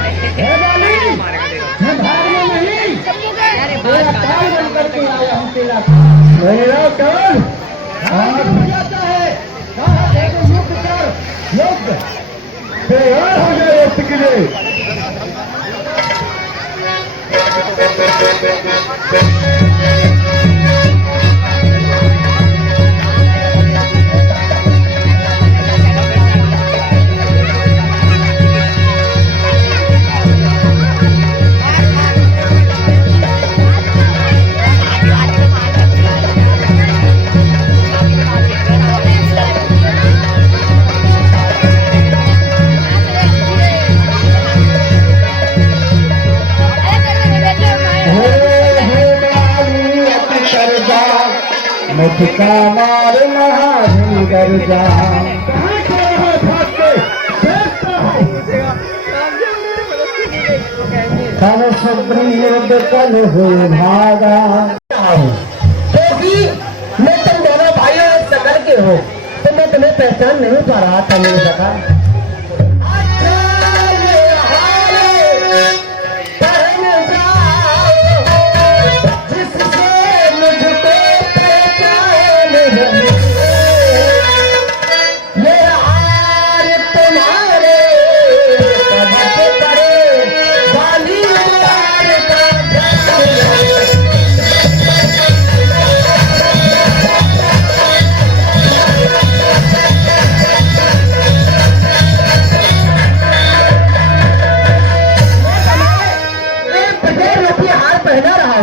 है वाली, मैं भागने नहीं, तेरा काल बनकर के आया हूँ तेरा। मेरा काल आज हो जाता है, कहा देखो युद्ध कर, युद्ध तैयार हो जाए युद्ध के लिए। मुझका मार महावीर जा कल सुग्रीव कल हो भागा, क्योंकि मैं तुम दोनों भाइयों सकल के हो तो मैं तुम्हें पहचान नहीं पा रहा था मेरे सका।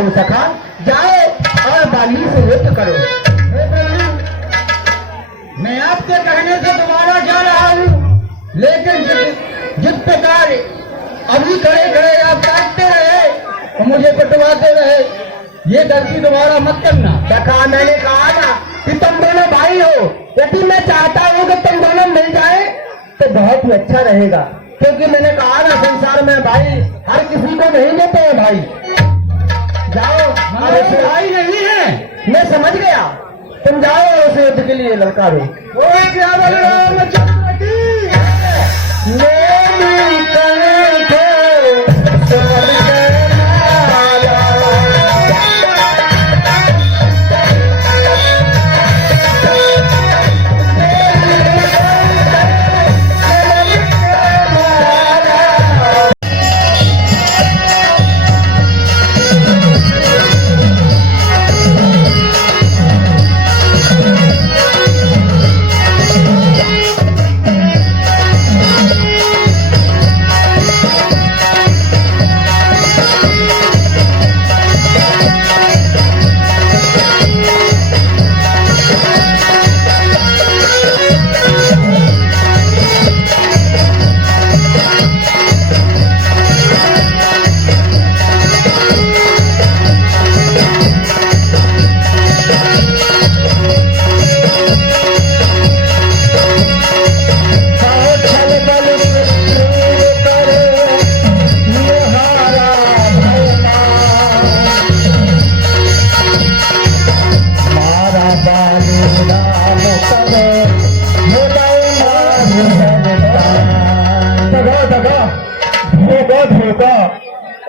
सखा जाओ और बाली से युद्ध करो। मैं आपके कहने से दोबारा जा रहा हूँ, लेकिन जिस प्रकार अभी खड़े खड़े आप काटते रहे और मुझे पिटवाते रहे, ये गलती दोबारा मत करना। सखा मैंने कहा ना कि तुम दोनों भाई हो, यदि मैं चाहता हूँ कि तुम दोनों मिल जाए तो बहुत ही अच्छा रहेगा, क्योंकि मैंने कहा ना संसार में भाई हर किसी को नहीं देते हैं भाई। जाओ, भाई नहीं है, मैं समझ गया, तुम जाओ उस युद्ध के लिए ललकारो।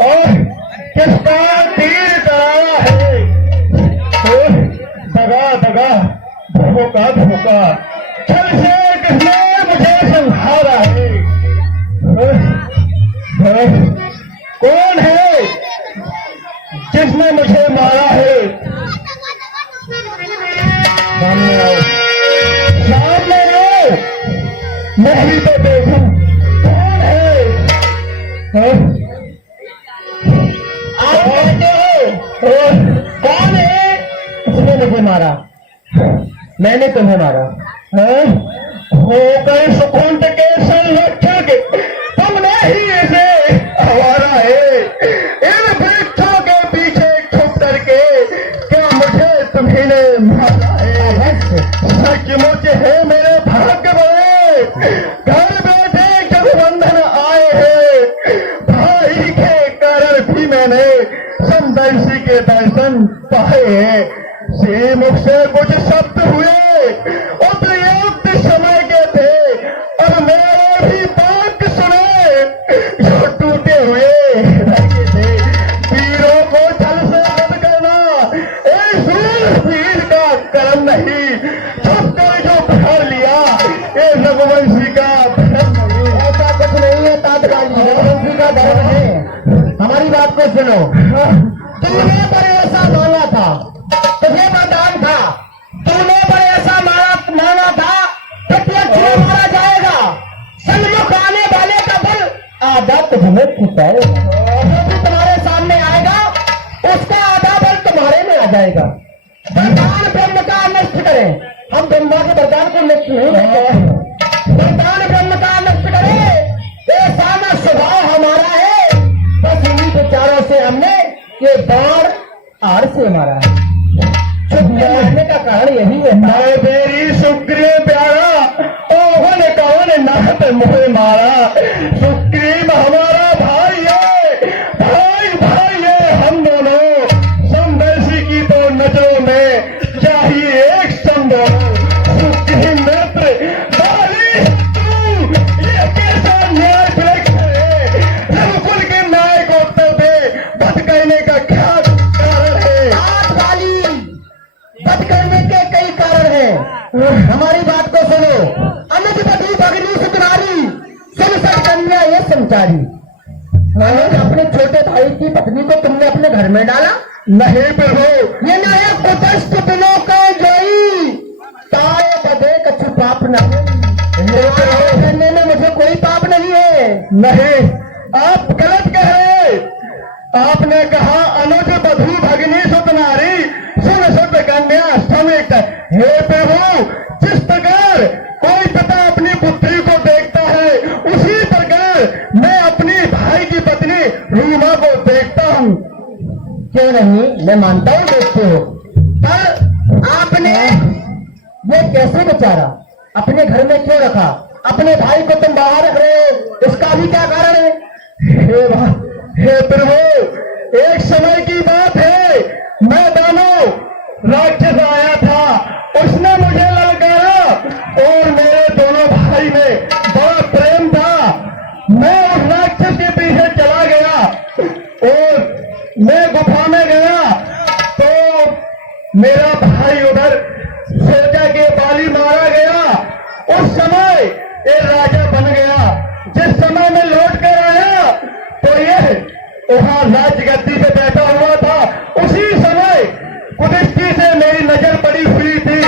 और किसका तीर कराया है, दगा दगा धोखा धोखा, छल से किसने मुझे संहारा है। कौन है जिसने मुझे मारा है? सामने आओ, सामने आओ, मैं ही तो देखूं कौन है। आप कहते हो कौन है? उसने मुझे मारा, मैंने तुम्हें मारा। हो गए सुकुंठ के संरक्षक, तुमने ही इसे हवारा है। इन वृक्षों के पीछे छुप करके क्या मुझे तुम्ही ने मारा है? सचमुच है मेरे भाग्य बड़े, घर बैठे गठबंधन आए हैं। भाई के कारण भी मैंने समदर्शी के दर्शन पाए हैं। श्रीमुख से कुछ शब्द हुए, उपयुक्त समय के थे, अब मेरे भी वाक्य सुने, जो टूट क्या दर्द है। हमारी बात को सुनो, तुमने पर ऐसा मांगा था, तुझे वरदान था, तूने पर ऐसा मांगा था, प्रत्यक्ष में मारा जाएगा, सन्मुख आने वाले का बल आधा तुझमें छिपाएगा, जो भी तुम्हारे सामने आएगा उसका आधा बल तुम्हारे में आ जाएगा। वरदान ब्रह्म का नष्ट करें, हम ब्रह्मा के वरदान को नष्ट नहीं करते। वरदान ब्रह्म का नष्ट करें, ऐसा न स्वभाव हमारा है, बस इन्हीं विचारों से हमने ये बाण आड़ से मारा है। मारने का कारण यही है, मैं तेरी सुग्रीव प्यारा ओहन कौन नाथ मुझे मारा। सुग्रीव हमारा भाई है, भाई भाई है हम दोनों, समदर्शी की तो नजरों में चाहिए एक संबोध। सुग्रीव मित्र बाली तू ये कैसा न्याय विलक्षण है, रघुकुल के न्याय को उत्तर दे, बद कहने का क्या कारण है। आप बाली बद करने के कई कारण हैं, हमारी बात को सुनो। अनुज बधू भगनी सुतनारी सुन सक कन्या ये संचारी। अपने छोटे भाई की पत्नी को तुमने अपने घर में डाला? नहीं प्रभु, ये न है कुदस्त बिलो का जोई, ताए बदे कछु पाप नहीं, करने में मुझे कोई पाप नहीं है। नहीं, आप गलत कह रहे। आपने कहा अनुज बधू भगनी सुतनारी सुन सुत कन्या समेत। हे प्रभु, जिस प्रकार कोई पिता अपनी पुत्री को देखता है, उसी प्रकार मैं अपनी भाई की पत्नी रूमा को देखता हूँ। क्यों नहीं, मैं मानता हूँ देखते हो, पर आपने ये कैसे विचारा, अपने घर में क्यों रखा, अपने भाई को तुम बाहर रख रहे हो, इसका भी क्या कारण है। हे प्रभु, एक समय की बात है, मैं दोनों राक्षस आया था, उसने मुझे ललकारा और मेरे दोनों भाई में बड़ा प्रेम था। मैं उस राक्षस के पीछे चला गया और मैं गुफा में गया तो मेरा भाई उधर सोचा कि बाली मारा गया। उस समय ये राजा बन गया। जिस समय मैं लौट कर आया तो ये वहां राजगद्दी पे बैठा हुआ था। उसी समय कुदृष्टि से मेरी नजर पड़ी हुई थी।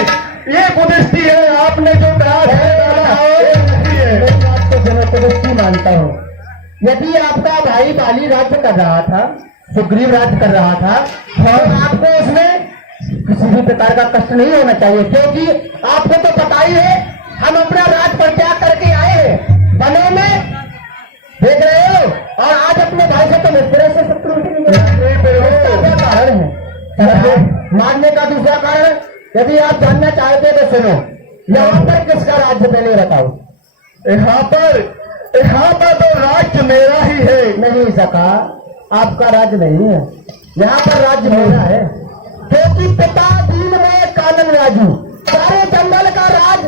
ये कुदृष्टि है, आपने जो कहा है कुदृष्टि मानता हूँ। यदि आपका भाई बाली राज्य कर रहा था, सुग्रीव राज्य कर रहा था, तो आपको उसमें किसी भी प्रकार का कष्ट नहीं होना चाहिए, क्योंकि आपको तो पता ही है हम अपना राज परित्याग करके आए हैं वनों में, देख रहे हो, और आज अपने भाई से तो इस तरह से शत्रु क्या कारण है मारने का। दूसरा कारण यदि आप जानना चाहते तो सुनो, यहाँ पर किसका राज्य पहले बताओ। यहाँ पर तो राज्य मेरा ही है। नहीं सका, आपका राज्य नहीं है, यहाँ पर राज्य मेरा है, क्योंकि पिता दीन में कानन राजू, सारे जंगल का राज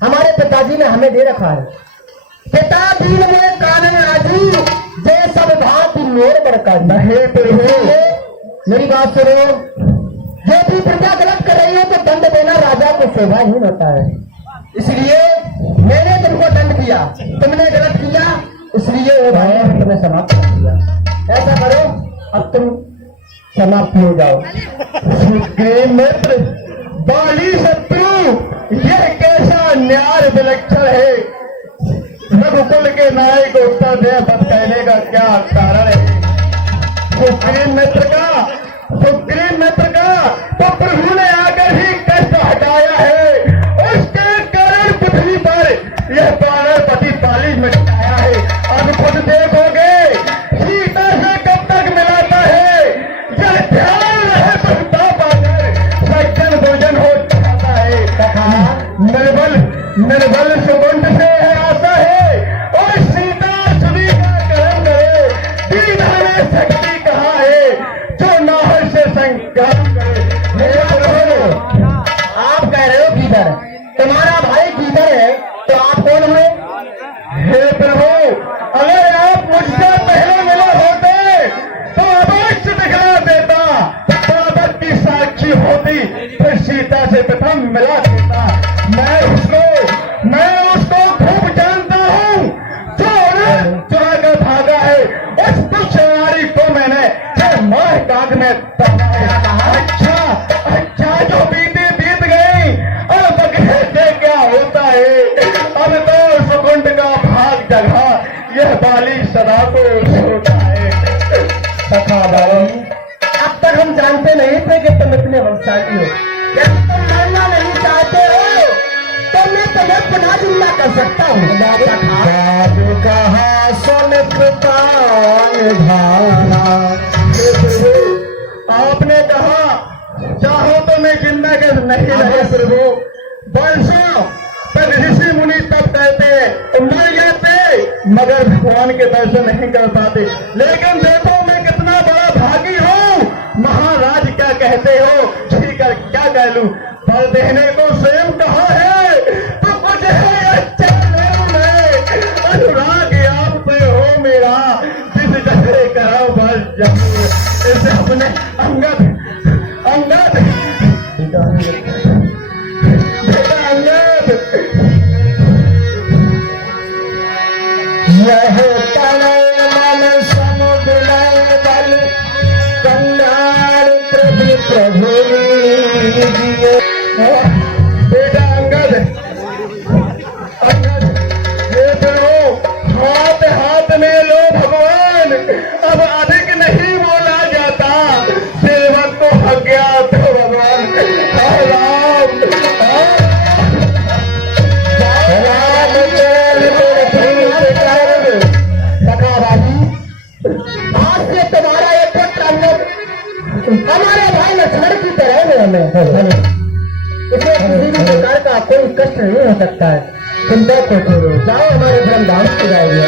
हमारे पिताजी ने हमें दे रखा है। पिता दीन में कानन राजू जे सब भात मोर बड़का नहीं। मेरी बात सुनो, जो भी प्रजा गलत कर रही है तो दंड देना राजा को शोभाहीन होता है। इसलिए मैंने तुमको दंड दिया, तुमने गलत किया, इसलिए वो भाई ने तुम्हें समाप्त कर दिया। ऐसा करो, अब तुम समाप्त हो जाओ। सुग्रीव मित्र बाली शत्रु, यह कैसा न्याय विलक्षण है। रघुकुल के न्याय को उत्तर दे, बद कहने का क्या कारण है। सुग्रीव मित्र का तो प्रभु ने आकर ही कष्ट हटाया है, उसके कारण पृथ्वी पर यह वानरपति बाली मिटाया है। अब खुद देखोगे सीता से कब तक मिलाता है। यह ध्यान रहे, बनता पाकर सज्जन भोजन हो जाता है। निर्बल सुगंध से है आशा है, और सीता सभी का कर्म करे। दीना में शक्ति कहाँ है, जो नाहर से काग में अच्छा अच्छा जो बीते बीत गई, अब कहते क्या होता है। अब तो सुकुंड का भाग जगा, यह बाली सदा को सोता है। सखा बाबू, अब तक हम जानते नहीं थे कि तुम इतने बलशाली हो। यदि तुम मरना नहीं चाहते हो तो मैं तुम्हें पुनः जिंदा कर सकता हूँ। बाबू कहा सुन आपने कहा चाहो तो मैं जिंदा कर नहीं रहे प्रभु। वर्षों तक ऋषि मुनि तब कहते मर जाते मगर भगवान के दर्शन नहीं कर पाते। लेकिन देखो मैं कितना बड़ा भागी हूँ। महाराज क्या कहते हो, ठीक है क्या कह लूं, पर देने को स्वयं कहा है तो कुछ है अच्छा नहीं। मैं अनुराग आपसे हो मेरा, जिस जगह करो बस जाऊं। इसे अपने अंगद अंगद बेटा अंगद, यह तनय मन समुद्र बल कल्याण प्रभु प्रभु लीजिए। बेटा अंगद अंगद ये तो हाथ हाथ में लो भगवान, अब अधिक नहीं बोला जाता। सेवक को अज्ञात हो भगवान। राम सखा बाबू, आज से तुम्हारा एक पुत्र अंगद हमारे भाई लक्ष्मण की तरह हमें इसे किसी भी प्रकार का कोई कष्ट नहीं हो सकता है। चिंता को छोड़ो, जाओ हमारे वृंदावन की जाएगी।